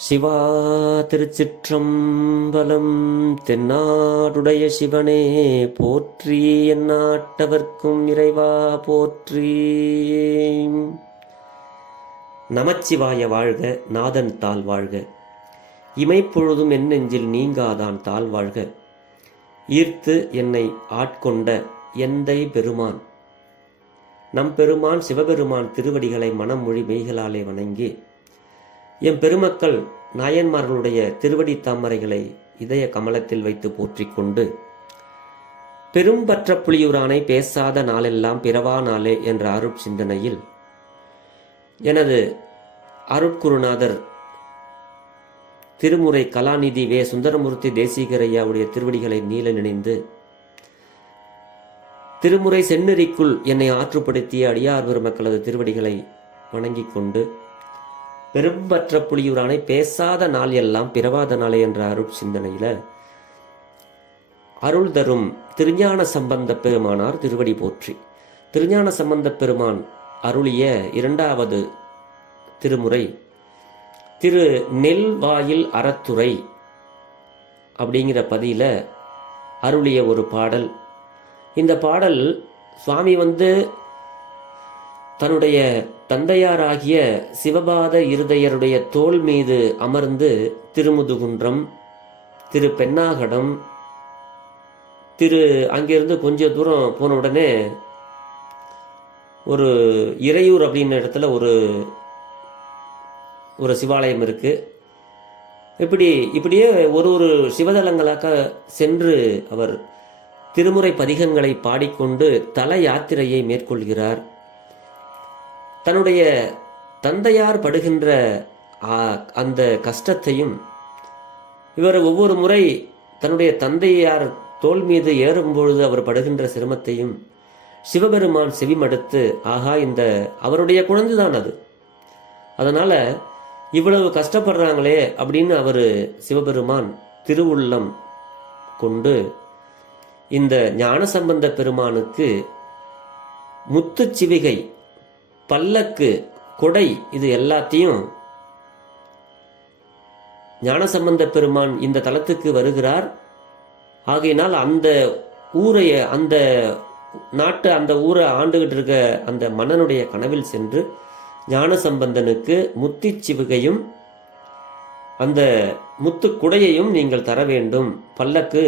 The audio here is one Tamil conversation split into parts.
சிவா திருச்சிற்றம்பலம் தென்னாடுடைய சிவனே போற்றி எந்நாட்டவர்க்கும் இறைவா போற்றி. நமச்சிவாய வாழ்க நாதன் தாழ் வாழ்க. இமைப்பொழுதும் என் நெஞ்சில் நீங்காதான் தாழ் வாழ்க. ஈர்த்து என்னை ஆட்கொண்ட எந்தை பெருமான். நம் பெருமான் சிவபெருமான் திருவடிகளை மனம் மொழி மெய்களாலே வணங்கி என் பெருமக்கள் நாயன்மார்களுடைய திருவடி தாமரைகளை இதய கமலத்தில் வைத்து போற்றிக் கொண்டு பெரும்பற்ற புலியூரானை பேசாத நாளெல்லாம் பிறவா நாளே என்ற அருட் சிந்தனையில் எனது அருட்குருநாதர் திருமுறை கலாநிதி வே. சுந்தரமூர்த்தி தேசிகரையாவுடைய திருவடிகளை நீல நினைந்து திருமுறை செந்நெறிக்குள் என்னை ஆற்றுப்படுத்திய அடியார் பெருமக்களது திருவடிகளை வணங்கிக் கொண்டு பெரும்பற்ற புலியூரானை பேசாத நாள் எல்லாம் பிறவாத நாளே என்ற அருள் சிந்தனையில அருள் தரும் திருஞான சம்பந்த பெருமானார் திருவடி போற்றி. திருஞான சம்பந்த பெருமான் அருளிய இரண்டாவது திருமுறை திரு நெல் வாயில் அறத்துறை அப்படிங்கிற பதியில அருளிய ஒரு பாடல். இந்த பாடல் சுவாமி வந்து தன்னுடைய தந்தையாராகிய சிவபாத இருதயருடைய தோள் மீது அமர்ந்து திருமுதுகுன்றம் திரு பெண்ணாகடம் திரு அங்கிருந்து கொஞ்ச தூரம் போன உடனே ஒரு இறையூர் அப்படின்ற இடத்துல ஒரு ஒரு சிவாலயம் இருக்குது இப்படி இப்படியே ஒரு ஒரு சிவதலங்களாக சென்று அவர் திருமுறை பதிகங்களை பாடிக்கொண்டு தல யாத்திரையை மேற்கொள்கிறார். தன்னுடைய தந்தையார் படுகின்ற அந்த கஷ்டத்தையும் இவர் ஒவ்வொரு முறை தன்னுடைய தந்தையார் தோல் மீது ஏறும்பொழுது அவர் படுகின்ற சிரமத்தையும் சிவபெருமான் செவிமடுத்து ஆகா இந்த அவருடைய குழந்தைதான் அது. அதனால இவ்வளவு கஷ்டப்படுறாங்களே அப்படின்னு அவர் சிவபெருமான் திருவுள்ளம் கொண்டு இந்த ஞானசம்பந்த பெருமானுக்கு முத்துச்சிவிகை பல்லக்கு கொடை இது எல்லாத்தையும் ஞானசம்பந்த பெருமான் இந்த தலத்துக்கு வருகிறார். ஆகையினால் அந்த ஊரைய அந்த நாட்டு அந்த ஊரை ஆண்டுகிட்டு இருக்க அந்த மன்னனுடைய கனவில் சென்று ஞானசம்பந்தனுக்கு முத்தி சிவகையும் அந்த முத்து குடையையும் நீங்கள் தர வேண்டும். பல்லக்கு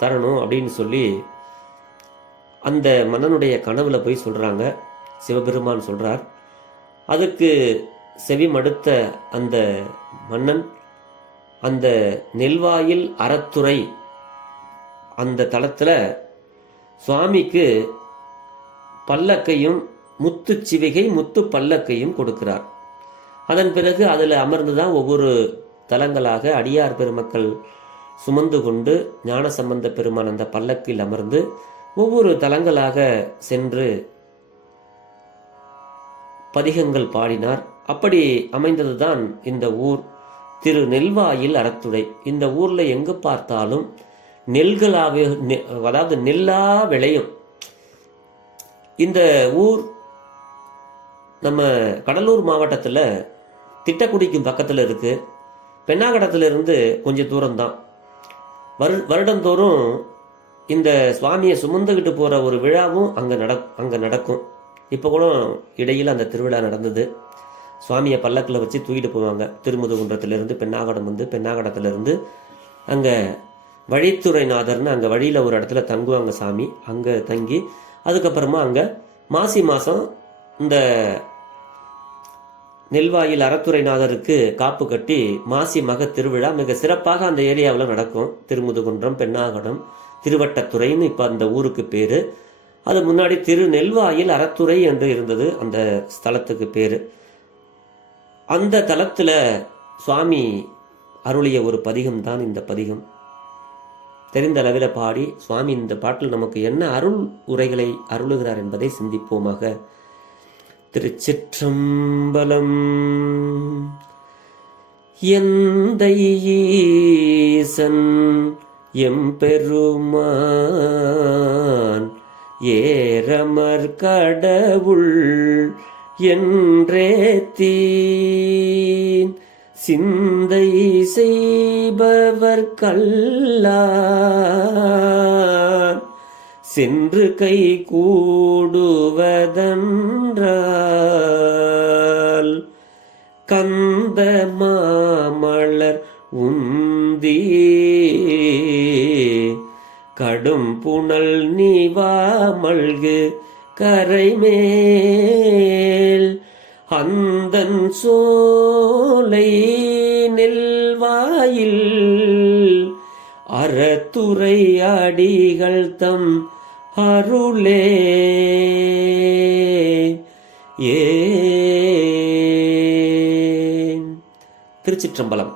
தரணும் அப்படின்னு சொல்லி அந்த மன்னனுடைய கனவுல போய் சொல்றாங்க. சிவபெருமான் சொல்கிறார் அதுக்கு செவி மடுத்த அந்த மன்னன் அந்த நெல்வாயில் அறத்துறை அந்த தளத்தில் சுவாமிக்கு பல்லக்கையும் முத்து சிவிகை முத்து பல்லக்கையும் கொடுக்கிறார். அதன் பிறகு அதில் அமர்ந்துதான் ஒவ்வொரு தலங்களாக அடியார் பெருமக்கள் சுமந்து கொண்டு ஞான சம்பந்த பெருமான் அந்த பல்லக்கில் அமர்ந்து ஒவ்வொரு தலங்களாக சென்று பதிகங்கள் பாடினார். அப்படி அமைந்ததுதான் இந்த ஊர். திரு நெல்வாயில் அறத்துறை. இந்த ஊரில் எங்கு பார்த்தாலும் நெல்களாவே நெ- அதாவது நெல்லா விளையும். இந்த ஊர் நம்ம கடலூர் மாவட்டத்தில் திட்டக்குடிக்கும் பக்கத்தில் இருக்குது பெண்ணாகடத்திலிருந்து கொஞ்சம் தூரம்தான். வரு வருடந்தோறும் இந்த சுவாமியை சுமந்துக்கிட்டு போகிற ஒரு விழாவும் அங்கே நட அங்கே நடக்கும். இப்போ கூட இடையில் அந்த திருவிழா நடந்தது. சுவாமியை பல்லக்கில் வச்சு தூக்கிட்டு போவாங்க. திருமுதுகுன்றத்திலிருந்து பெண்ணாகடம் வந்து பெண்ணாகடத்திலிருந்து அங்கே வழித்துறைநாதர்னு அங்கே வழியில் ஒரு இடத்துல தங்குவாங்க சாமி. அங்கே தங்கி அதுக்கப்புறமா அங்கே மாசி மாதம் இந்த நெல்வாயில் அறத்துறைநாதருக்கு காப்பு கட்டி மாசி மக திருவிழா மிக சிறப்பாக அந்த ஏரியாவில் நடக்கும். திருமுதுகுன்றம் பெண்ணாகடம் திருவட்டத்துறைன்னு இப்போ அந்த ஊருக்கு பேர். அது முன்னாடி திரு நெல்வாயில் அறத்துறை என்று இருந்தது அந்த ஸ்தலத்துக்கு பேர். அந்த தலத்தில் சுவாமி அருளிய ஒரு பதிகம் தான் இந்த பதிகம். தெரிந்த அளவில் பாடி சுவாமி இந்த பாட்டில் நமக்கு என்ன அருள் உரைகளை அருளுகிறார் என்பதை சிந்திப்போமாக. திருச்சிற்றம்பலம் எந்த எம்பெருமான் ஏரமர் கடவுள் என்றே தீன். சிந்தை செய்பவர் கல்லார். சென்று கை கூடுவதன்றால் கந்த மாமலர் உந்தி கடும் புனல் நீவா மல்கு கரைமேல் அந்தன் சோலை நெல்வாயில் அறத்துறை அடிகள் தம் அருளே. ஏ. திருச்சிற்றம்பலம்.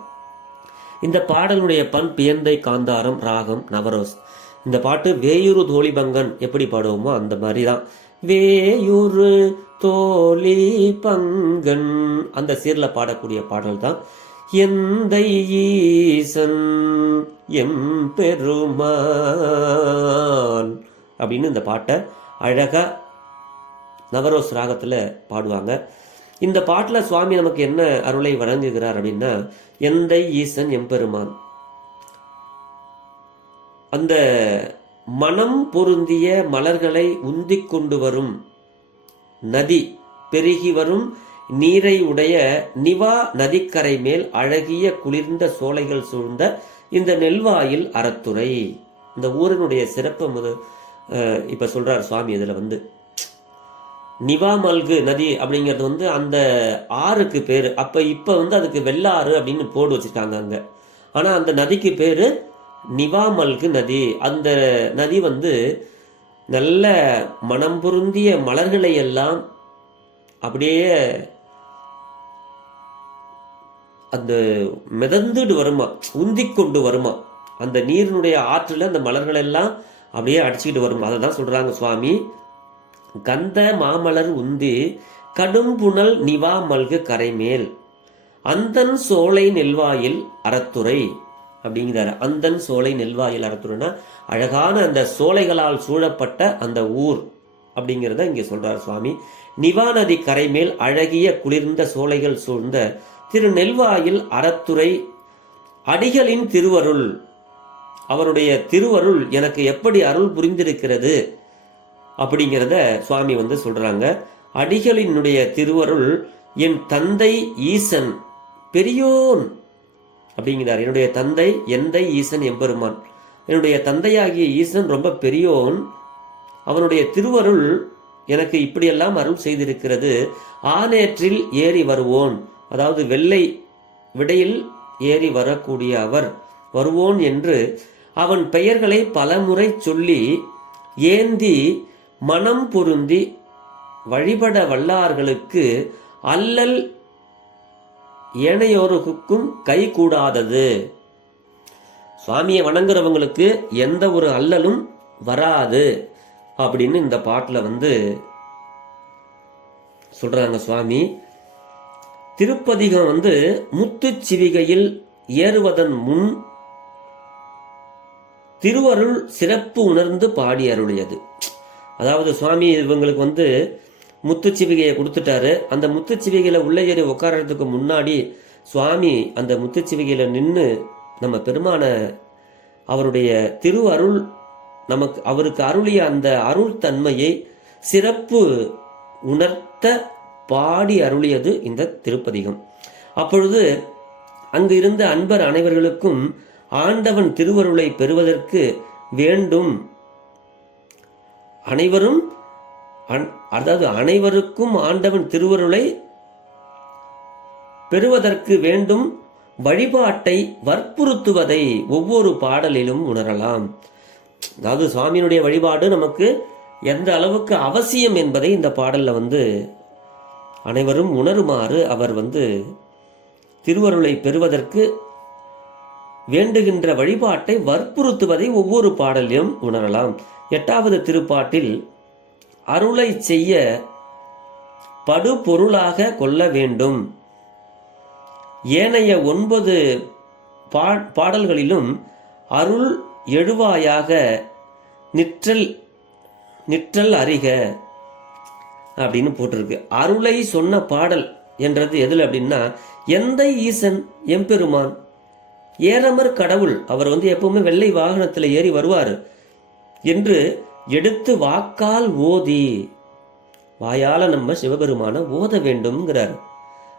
இந்த பாடலுடைய பண் பியந்தை காந்தாரம் ராகம் நவரோஸ். இந்த பாட்டு வேயூரு தோழிபங்கன் எப்படி பாடுவோமோ அந்த மாதிரி தான் வேயூரு தோழி பங்கன் அந்த சீரில் பாடக்கூடிய பாடல் தான் எந்த ஈசன் எம் பெருமான் அப்படின்னு இந்த பாட்டை அழகாக நவரோஸ் ராகத்தில் பாடுவாங்க. இந்த பாட்டில் சுவாமி நமக்கு என்ன அருளை வழங்குகிறார் அப்படின்னா எந்தை ஈசன் எம்பெருமான் அந்த மனம் பொருந்திய மலர்களை உந்திக் கொண்டு வரும். நதி பெருகி வரும். நீரை உடைய நிவா நதிக்கரை மேல் அழகிய குளிர்ந்த சோலைகள் சூழ்ந்த இந்த நெல்வாயில் அறத்துறை. இந்த ஊரினுடைய சிறப்பு முது இப்போ இப்ப சொல்றார் சுவாமி இதுல வந்து. நிவாமல்கு நதி அப்படிங்கிறது வந்து அந்த ஆறுக்கு பேரு. அப்ப இப்ப வந்து அதுக்கு வெள்ளாறு அப்படின்னு போர்டு வச்சுட்டாங்க அங்க. ஆனா அந்த நதிக்கு பேரு நிவாமல்கு நதி. அந்த நதி வந்து நல்ல மனம் பொருந்திய மலர்களை எல்லாம் அப்படியே அந்த மிதந்துட்டு வருமா உந்தி கொண்டு வருமா. அந்த நீரினுடைய ஆற்றில் அந்த மலர்கள் எல்லாம் அப்படியே அடிச்சுக்கிட்டு வருமா. அதை தான் சொல்கிறாங்க சுவாமி. கந்த மாமலர் உந்தி கடும் புனல் நிவா மல்கு கரைமேல். அந்தன் சோலை நெல்வாயில் அறத்துறை. அப்படிங்கிறாரு. அந்தன் சோலை நெல்வாயில் அறத்துறைனா அழகான அந்த சோலைகளால் சூழப்பட்ட அந்த ஊர் அப்படிங்கிறத இங்கே சொல்றார் சுவாமி. நிவா நதி கரைமேல் அழகிய குளிர்ந்த சோலைகள் சூழ்ந்த திரு நெல்வாயில் அறத்துறை அடிகளின் திருவருள். அவருடைய திருவருள் எனக்கு எப்படி அருள் புரிந்திருக்கிறது அப்படிங்கிறத சுவாமி வந்து சொல்றாங்க. அடிகளினுடைய திருவருள் என் தந்தை ஈசன் பெரியோன் அப்படிங்கிறார். என்னுடைய தந்தை எந்தை ஈசன் எம்பெருமான். என்னுடைய தந்தையாகிய ஈசன் ரொம்ப பெரியோன். அவனுடைய திருவருள் எனக்கு இப்படியெல்லாம் அருள் செய்திருக்கிறது. ஆனேற்றில் ஏறி வருவோன். அதாவது வெள்ளை விடையில் ஏறி வரக்கூடிய அவர் வருவோன் என்று அவன் பெயர்களை பலமுறை சொல்லி ஏந்தி மனம் பொருந்தி வழிபட வல்லார்களுக்கு அல்லல் ஏனையோருக்கும் கை கூடாதது சுவாமியை வணங்குறவங்களுக்கு எந்த ஒரு அல்லலும் வராது அப்படின்னு இந்த பாட்டில் வந்து சொல்றாங்க சுவாமி. திருப்பதிகம் வந்து முத்து சிவிகையில் ஏறுவதன் முன் திருவருள் சிறப்பு உணர்ந்து பாடி அருளியது. அதாவது சுவாமி இவங்களுக்கு வந்து முத்துச்சிவிகையை கொடுத்துட்டாரு. அந்த முத்துச்சிவிகையில் உள்ளே ஏறி உட்காரத்துக்கு முன்னாடி சுவாமி அந்த முத்துச்சிவிகையில் நின்று நம்ம பெருமான அவருடைய திரு அருள் நமக்கு அவருக்கு அருளிய அந்த அருள் தன்மையை சிறப்பு உணர்த்த பாடி அருளியது இந்த திருப்பதிகம். அப்பொழுது அங்கு இருந்த அன்பர் அனைவர்களுக்கும் ஆண்டவன் திருவருளை பெறுவதற்கு வேண்டும். அனைவரும் அதாவது அனைவருக்கும் ஆண்டவன் திருவருளை பெறுவதற்கு வேண்டும் வழிபாட்டை வற்புறுத்துவதை ஒவ்வொரு பாடலிலும் உணரலாம். அதாவது சுவாமியினுடைய வழிபாடு நமக்கு எந்த அளவுக்கு அவசியம் என்பதை இந்த பாடலில் வந்து அனைவரும் உணருமாறு அவர் வந்து திருவருளை பெறுவதற்கு வேண்டுகின்ற வழிபாட்டை வற்புறுத்துவதை ஒவ்வொரு பாடலிலும் உணரலாம். எட்டாவது திருப்பாட்டில் அருளை செய்ய படுபொருளாக கொள்ள வேண்டும். ஏனைய ஒன்பது பா- பாடல்களிலும் அருள் எழுவாயாக நிற்றல் நிற்றல் அறிக அப்படின்னு போட்டிருக்கு. அருளை சொன்ன பாடல் என்றது எதில் அப்படின்னா எந்த ஈசன் எம்பெருமான் ஏறமர் கடவுள் அவர் வந்து எப்பவுமே வெள்ளை வாகனத்தில் ஏறி வருவார் என்று எடுத்து வாக்கால் ஓதி. வாயால நம்ம சிவபெருமான ஓத வேண்டும்ங்கிறார்.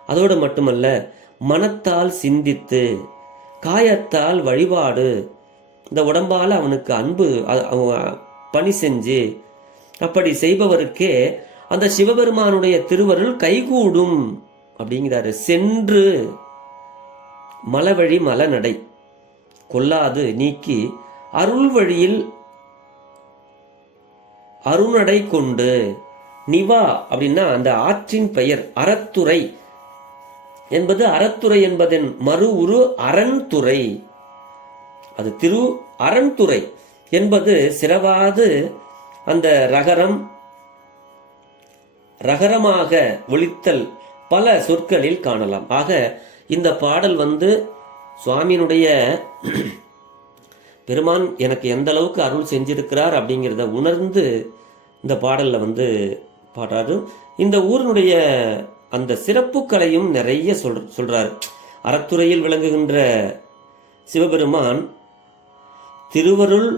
அதோடு மட்டுமல்ல மனத்தால் சிந்தித்து காயத்தால் வழிபாடு இந்த உடம்பால் அவனுக்கு அன்பு அவன் பணி செஞ்சு அப்படி செய்பவருக்கே அந்த சிவபெருமானுடைய திருவருள் கைகூடும் அப்படிங்கிறாரு. சென்று மலவழி மலநடை கொல்லாது நீக்கி அருள் வழியில் அருணடை கொண்டு. நிவா அப்படின்னா அந்த ஆற்றின் பெயர் அறத்துறை. என்பது அறத்துறை என்பதன் மறு உரு அரண்துறை அது திரு அரண்துறை என்பது சிறவாது அந்த ரகரம் ரகரமாக ஒழித்தல் பல சொற்களில் காணலாம். ஆக இந்த பாடல் வந்து சுவாமியினுடைய பெருமான் எனக்கு எந்த அளவுக்கு அருள் செஞ்சிருக்கிறார் அப்படிங்கிறத உணர்ந்து இந்த பாடலில் வந்து பாடுறாரு. இந்த ஊரினுடைய அந்த சிறப்புகளையும் நிறைய சொல் சொல்கிறார் அறத்துறையில் விளங்குகின்ற சிவபெருமான் திருவருள்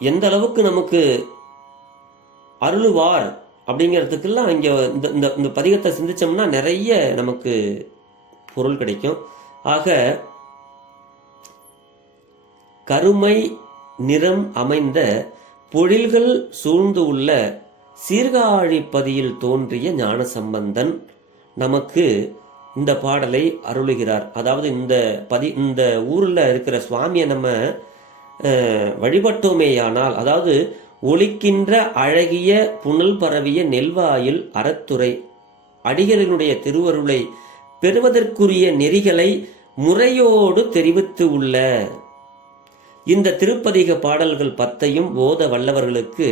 எந்த அளவுக்கு நமக்கு அருளுவார் அப்படிங்கிறதுக்கெல்லாம் இங்கே இந்த இந்த இந்த பதிகத்தை சிந்திச்சோம்னா நிறைய நமக்கு பொருள் கிடைக்கும். ஆக கருமை நிறம் அமைந்த பொழில்கள் சூழ்ந்து உள்ள சீர்காழிப்பதியில் தோன்றிய ஞானசம்பந்தன் நமக்கு இந்த பாடலை அருளுகிறார். அதாவது இந்த பதி இந்த ஊரில் இருக்கிற சுவாமியை நம்ம வழிபட்டோமேயானால் அதாவது ஒழிக்கின்ற அழகிய புனல் பரவிய நெல்வாயில் அறத்துறை அடிகளினுடைய திருவருளை பெறுவதற்குரிய நெறிகளை முறையோடு தெரிவித்து உள்ள இந்த திருப்பதிக பாடல்கள் பத்தையும் ஓத வல்லவர்களுக்கு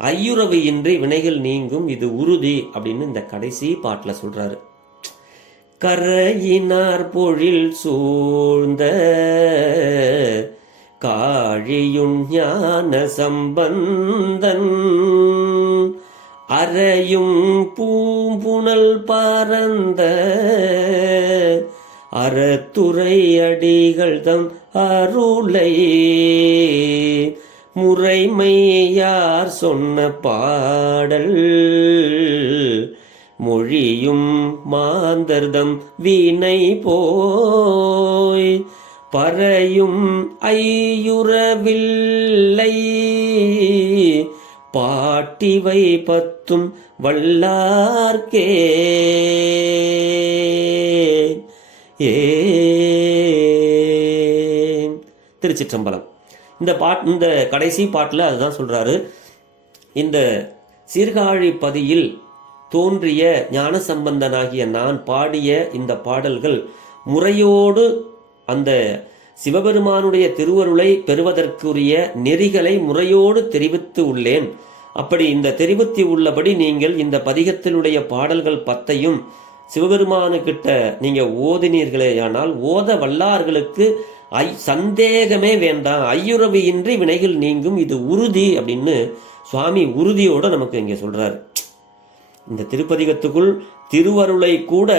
ஐயுறவு இன்றி வினைகள் நீங்கும் இது உறுதி அப்படின்னு இந்த கடைசி பாட்டில் சொல்றாரு. கரையினார் பொழில் சூழ்ந்த காழியுண் ஞான சம்பந்தன் அறையும் பூம்புணல் பரந்த அறத்துறை அடிகள் தம் அருளை முறைமையார் சொன்ன பாடல்? மொழியும் மாந்தர்தம் வீணை போய். பறையும் ஐயுறவில்லை. பாட்டிவை பத்தும் வல்லார்க்கே. திருச்சிற்றம்பலம். இந்த பாட் இந்த கடைசி பாட்டில் அதுதான் சொல்றாரு. இந்த சீர்காழி பதியில் தோன்றிய ஞானசம்பந்தனாகிய நான் பாடிய இந்த பாடல்கள் முறையோடு அந்த சிவபெருமானுடைய திருவருளை பெறுவதற்குரிய நெறிகளை முறையோடு தெரிவித்து உள்ளேன். அப்படி இந்த தெரிவித்து உள்ளபடி நீங்கள் இந்த பதிகத்தினுடைய பாடல்கள் பத்தையும் சிவபெருமானுக்கிட்ட நீங்க ஓதினீர்களேயானால் ஓத வல்லார்களுக்கு ஐ சந்தேகமே வேண்டாம். ஐயுறவு இன்றி வினைகள் நீங்கும். இது உறுதி அப்படின்னு சுவாமி உறுதியோடு நமக்கு இங்கே சொல்கிறார் இந்த திருப்பதிகத்துக்குள் திருவருளை கூட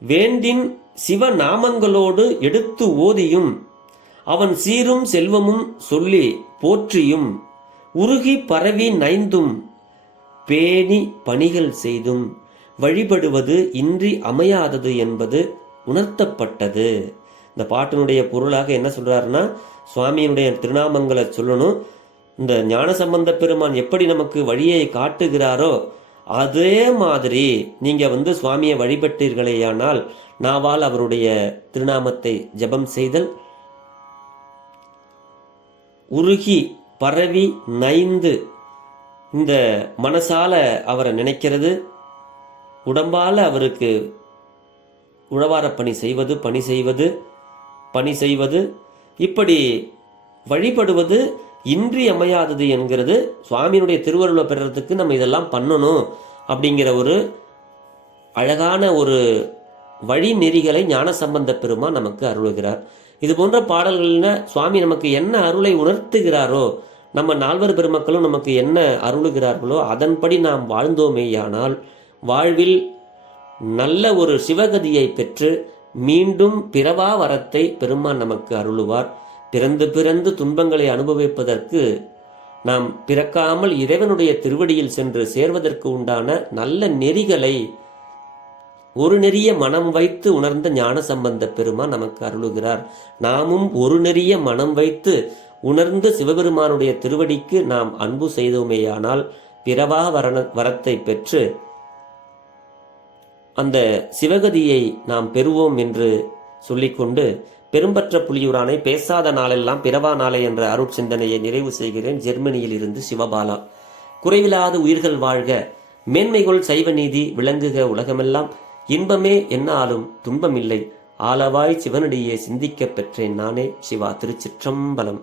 வேண்டின் சிவ நாமங்களோடு எடுத்து ஓதியும். அவன் சீரும் செல்வமும் சொல்லி போற்றியும். உருகி பரவி நைந்தும். பேணி பணிகள் செய்தும். வழிபடுவது இன்றி அமையாதது என்பது உணர்த்தப்பட்டது. இந்த பாட்டினுடைய பொருளாக என்ன சொல்கிறாருன்னா சுவாமியினுடைய திருநாமங்களை சொல்லணும். இந்த ஞானசம்பந்த பெருமான் எப்படி நமக்கு வழியை காட்டுகிறாரோ அதே மாதிரி நீங்கள் வந்து சுவாமியை வழிபட்டீர்களேயானால் நாவால் அவருடைய திருநாமத்தை ஜெபம் செய்தல். உருகி பரவி நைந்து இந்த மனசால அவரை நினைக்கிறது. உடம்பால் அவருக்கு உழவார பணி செய்வது பணி செய்வது. பணி செய்வது இப்படி வழிபடுவது இன்றியமையாதது என்கிறது. சுவாமியினுடைய திருவருளை பெறுறதுக்கு நம்ம இதெல்லாம் பண்ணணும் அப்படிங்கிற ஒரு அழகான ஒரு வழிநெறிகளை ஞானசம்பந்த பெருமா நமக்கு அருளுகிறார். இது போன்ற பாடல்கள்ல சுவாமி நமக்கு என்ன அருளை உணர்த்துகிறாரோ நம்ம நால்வர் பெருமக்களும் நமக்கு என்ன அருளுகிறார்களோ அதன்படி நாம் வாழ்ந்தோமேயானால் வாழ்வில் நல்ல ஒரு சிவகதியை பெற்று மீண்டும் பிறவா வரத்தை பெருமான் நமக்கு அருளுவார். பிறந்து பிறந்து துன்பங்களை அனுபவிப்பதற்கு நாம் பிறக்காமல் இறைவனுடைய திருவடியில் சென்று சேர்வதற்கு உண்டான நல்ல நெறிகளை ஒரு நெறிய மனம் வைத்து உணர்ந்த ஞான சம்பந்த பெருமான் நமக்கு அருளுகிறார். நாமும் ஒரு நெறிய மனம் வைத்து உணர்ந்து சிவபெருமானுடைய திருவடிக்கு நாம் அன்பு செய்தோமேயானால் பிறவா வரண வரத்தை பெற்று அந்த சிவகதியை நாம் பெறுவோம் என்று சொல்லிக்கொண்டு பெரும்பற்ற புலியூரானை பேசாத நாளெல்லாம் பிறவா நாளை என்ற அருட்சிந்தனையை நிறைவு செய்கிறேன் ஜெர்மனியில் இருந்து சிவபாலா. குறைவில்லாத உயிர்கள் வாழ்க மேன்மைகள் சைவ நீதி விளங்குக உலகமெல்லாம். இன்பமே என்னாலும் துன்பமில்லை ஆலவாய் சிவனடியே சிந்திக்கப் பெற்றேன் நானே. சிவா திருச்சிற்றம்பலம்.